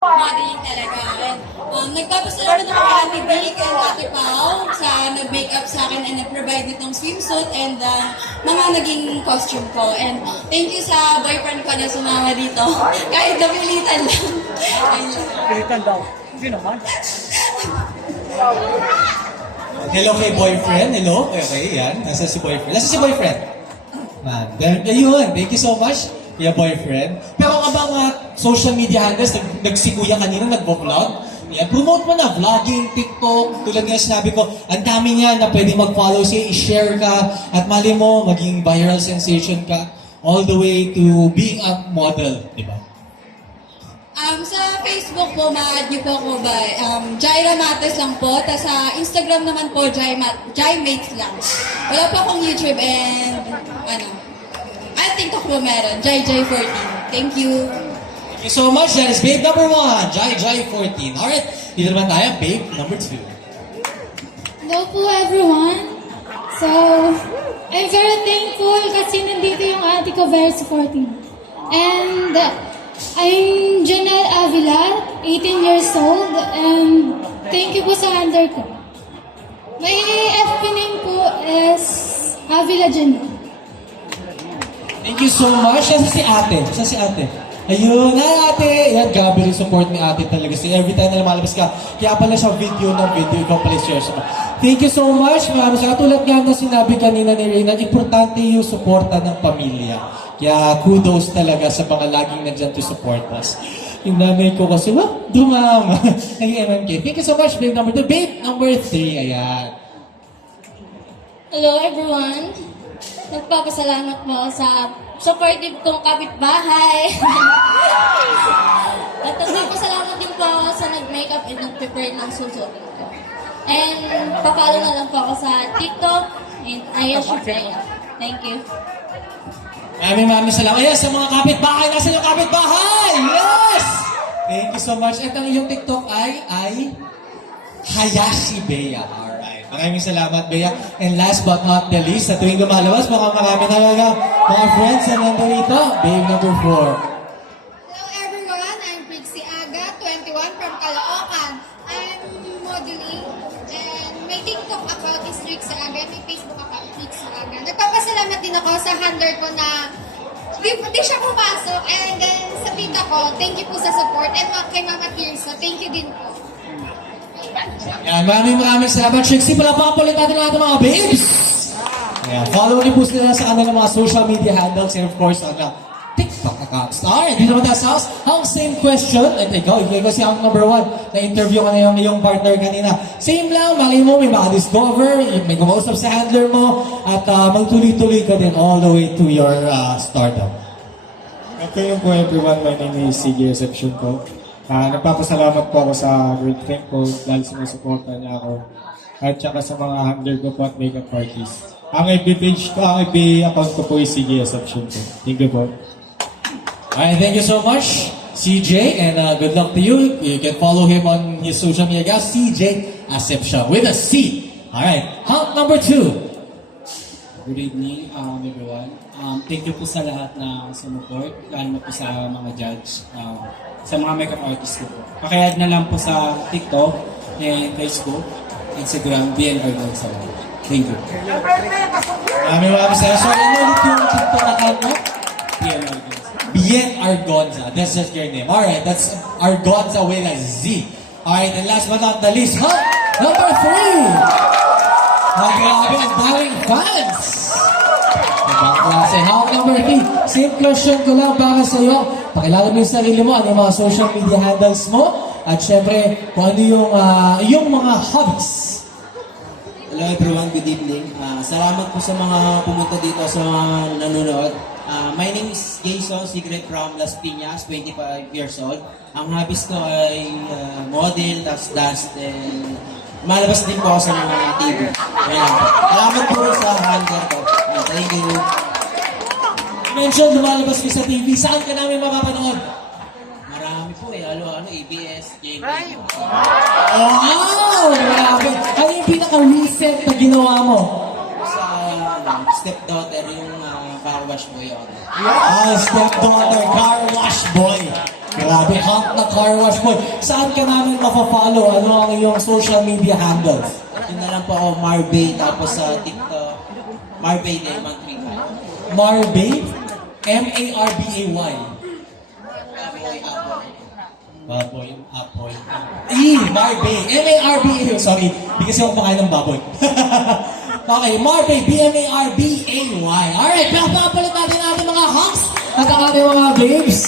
Modeling talaga. Nagpapasalamat ako kay Ate Vic and Ate Pao sa nag-make up sa akin and nag-provide nitong swimsuit and mga naging costume ko. And thank you sa boyfriend ko na sumama dito. Kahit napilitan lang. Pilitan daw. Sino man? Hello kay boyfriend. Hello. Okay, yan. Nasa si boyfriend. Nasa si boyfriend? Man. Ayun. Thank you so much. Yeah, boyfriend. Pero ang mga social media handles, nagsikuya kanina, nag-vlog. Yeah, promote mo na, vlogging, TikTok, tulad nga sinabi ko, ang dami niya na pwede mag-follow siya, i-share ka, at mali mo, maging viral sensation ka, all the way to being a model, di ba? Sa Facebook po, ma-add niyo po ako ba? Jaira Mates lang po. Tapos sa Instagram naman po, Jaimates lang. Wala po akong YouTube and TikTok po meron. Jai14. Thank you. Thank you so much. That is babe number 1, Jai14. Alright, dito naman tayo, babe number 2. Hello po everyone. So, I'm very thankful kasi nandito yung ate ko, very supporting. And I'm Janelle Avila, 18 years old, and thank you po sa handler ko. My FB name po is Avila Janelle. Thank you so much. Saan si ate? Saan si ate? Ayun, ate! Yan, grabe rin support ni ate talaga. So, every time na lumalabas ka, kaya pala siya video ng video, ikaw pala share siya. Thank you so much. Maraming salamat. Tulad nga na sinabi kanina ni Reyna, importante yung suporta ng pamilya. Kaya kudos talaga sa mga laging nandyan to support us. Yung nanay ko kasi, dumama. Ang MMK. Thank you so much, babe number 2. Babe number 3, ayan. Hello everyone. Nagpapasalamat po sa supportive kong kapitbahay. At nagpapasalamat din po ako sa nag-makeup and nag-prepare ng susutin ko. And papalo na lang po ako sa TikTok and Ayashifreya. Thank you. Maraming salamat. Yes, sa mga kapitbahay. Nasaan yung kapitbahay? Yes! Thank you so much. At ang iyong TikTok ay Hayashi Bea. Alright. Maraming salamat, Bea. And last but not the least, sa tuwing lumalabas, marami talaga mga friends na nandito. Babe number 4. Hello everyone, I'm Prixie Aga, 21 from Caloocan. I'm modeling and my TikTok account is Prixie Aga, may Facebook account Prixie Aga. Nagpapasalamat din ako sa handler ko na di siya pumasok, and then sa tita ko, thank you po sa support, and kay Mama Tirsa, thank you din po. Yan, maraming salamat. Trixie, palapapalit natin ang ating mga babes. Ayan, follow niyo po sila sa kanilang mga social media handles and of course on the TikTok accounts. Alright, dito naman tayo sa house. Ang same question. At ikaw si Hunk number 1. Na-interview ka na yung iyong partner kanina. Same lang, mali mo, may maka-discover, may kumausap sa handler mo, at magtuloy-tuloy ka din all the way to your stardom. Okay po everyone, my name is Sige Reception po. Nagpapasalamat po ako sa girlfriend ko dahil sinusuporta niya ako. At saka sa mga handler ko po at makeup artist. Ang FB page ko, ang FB account ko po is Sige Reception po. Thank you po. Alright, thank you so much, CJ, and good luck to you. You can follow him on his social media accounts, CJ Asepsha, with a C. Alright, Hunk number 2. Good evening, everyone. Thank you po sa lahat na sumuport, lalo na po sa mga judge, sa mga makeup artists ko po. Pakiadd na lang po sa TikTok and Facebook, Instagram, BNR Gonzalo. Thank you. Maraming salamat. Sorry, ano ulit yung TikTok account mo? BNR Gonzalo. Bien Argonza. That's just your name. Alright, that's Argonza with a Z. Alright, and last but not the least, number 3! Grabe, ang daming fans! Ibang klase. Number 3, same question ko lang para sa iyo. Pakilala mo yung sarili mo, ano yung mga social media handles mo, at syempre, kung ano yung mga hobbies. Hello everyone, good evening. Salamat po sa mga pumunta dito, sa mga nanonood. My name is Jason Sigrid from Las Piñas, 25 years old. Ang hobbies ko ay model, dance, and malabas din po ako sa mga TV. Ayan. Salamat po sa handler ko. Thank you. Mention, lumalabas ko sa TV. Saan ka namin mapapanood? Marami po ABS, JB. Wow! Grabe! Ano yung pinaka-recent na ginawa mo? Sa stepdaughter, yung car wash boy ako. Stepdaughter, car wash boy. Grabe, hunk na car wash boy. Saan ka namin mapafollow? Ano ang iyong social media handles? Yun na lang po ako, Marbay, tapos sa TikTok, Marbay Diamond 35. Marbay? M-A-R-B-A-Y. Baboy, apoy. Marbay. M-A-R-B-A-Y. Sorry, di kasi ako makain ng baboy. Okay, Marbay, B-M-A-R-B-A-Y. Alright, papapalit natin mga hunks at ang ating mga babes.